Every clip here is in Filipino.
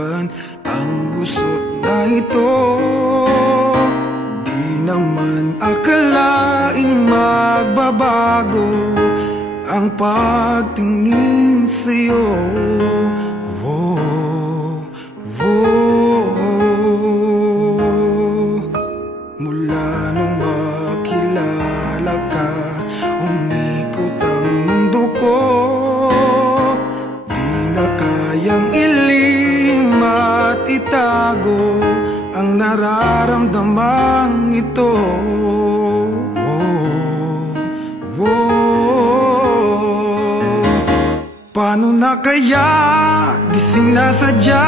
mapasukan ang gusot na ito. Di naman akalaing magbabago ang pagtingin sa'yo. Mula nung makilala ka, umikot ang mundo ko. Di na kayang ilim at itago ang nararamdamang ito. Paano na kaya? Di sinasadya,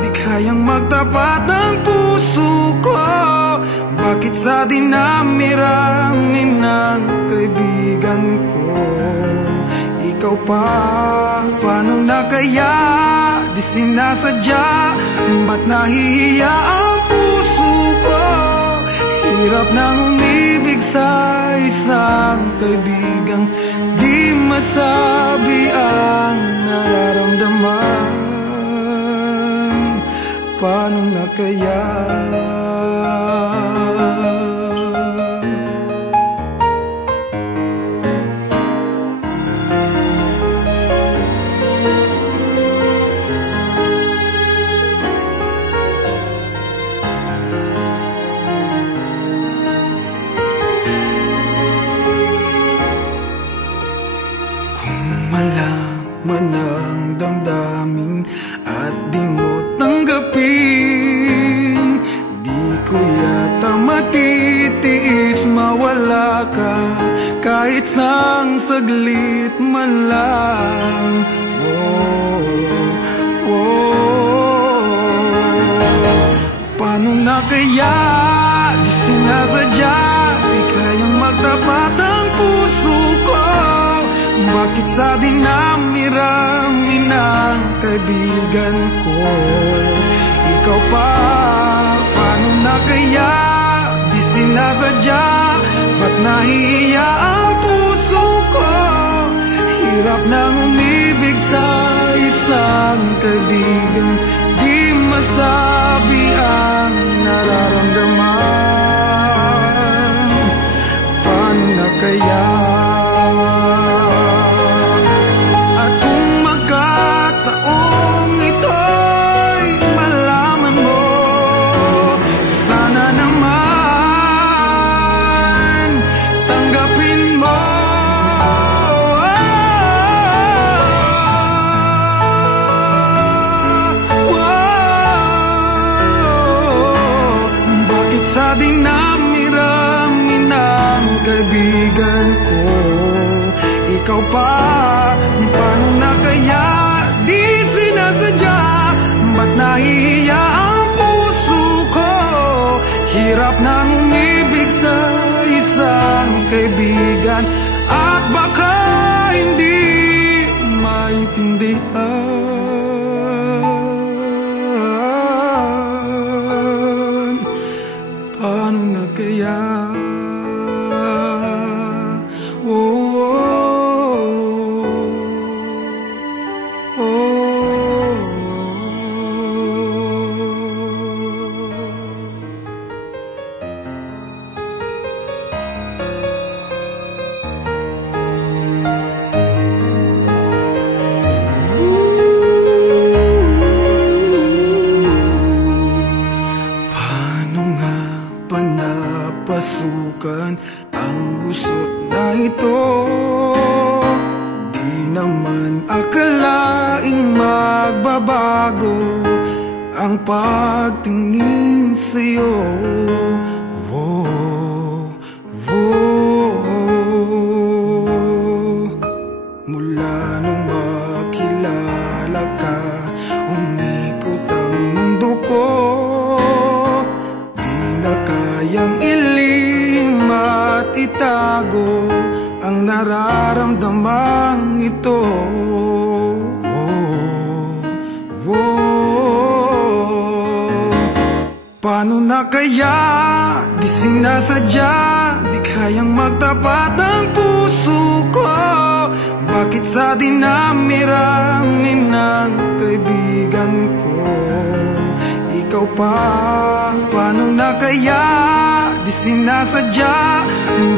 di kayang magtapat ang puso ko. Bakit sa dinami-rami ng kaibigan ko, ikaw pa? Paano na kaya? Di sinasadya, ba't nahihiya ang puso ko? Hirap nang umibig sa isang kaibigang di masabi ang nararamdaman. Paano na kaya? Malaman ang damdamin at di mo tanggapin, di ko yata matitiis mawala ka kahit sang saglit man lang. Paano na kaya? Di sinasadya, di kayang magtapat ang puso ko. Bakit sa dinami-rami ng kaibigan ko, ikaw pa? Paano na kaya? Di sinasadya, ba't nahihiya ang puso ko? Hirap nang umibig sa isang kaibigan di masabi ang nararamdaman. Paano na kaya? Sa dinami-rami ng kaibigan ko, ikaw pa? Paano na kaya? Di sinasadya, ba't nahihiya ang puso ko? Hirap nang umibig sa isang kaibigan at baka hindi maintindihan. Paano na kaya? Napasukan ang gusot na ito. Di naman akalaing magbabago ang pagtingin sa'yo. Mula nung makilala ka, umikot ang mundo ko. Di na kayang ilim at itago ang nararamdamang ito. Paano na kaya? Di sinasadya, di kayang magtapat ang puso ko. Bakit sa dinami-rami ng kaibigan ko, ikaw pa. Paano na kaya, di sinasadya,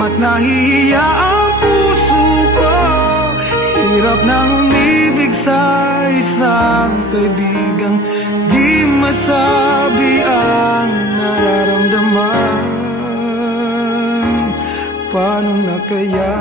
ba't nahihiya ang puso ko? Hirap nang umibig sa isang kaibigang di masabi ang nararamdaman. Paano na kaya?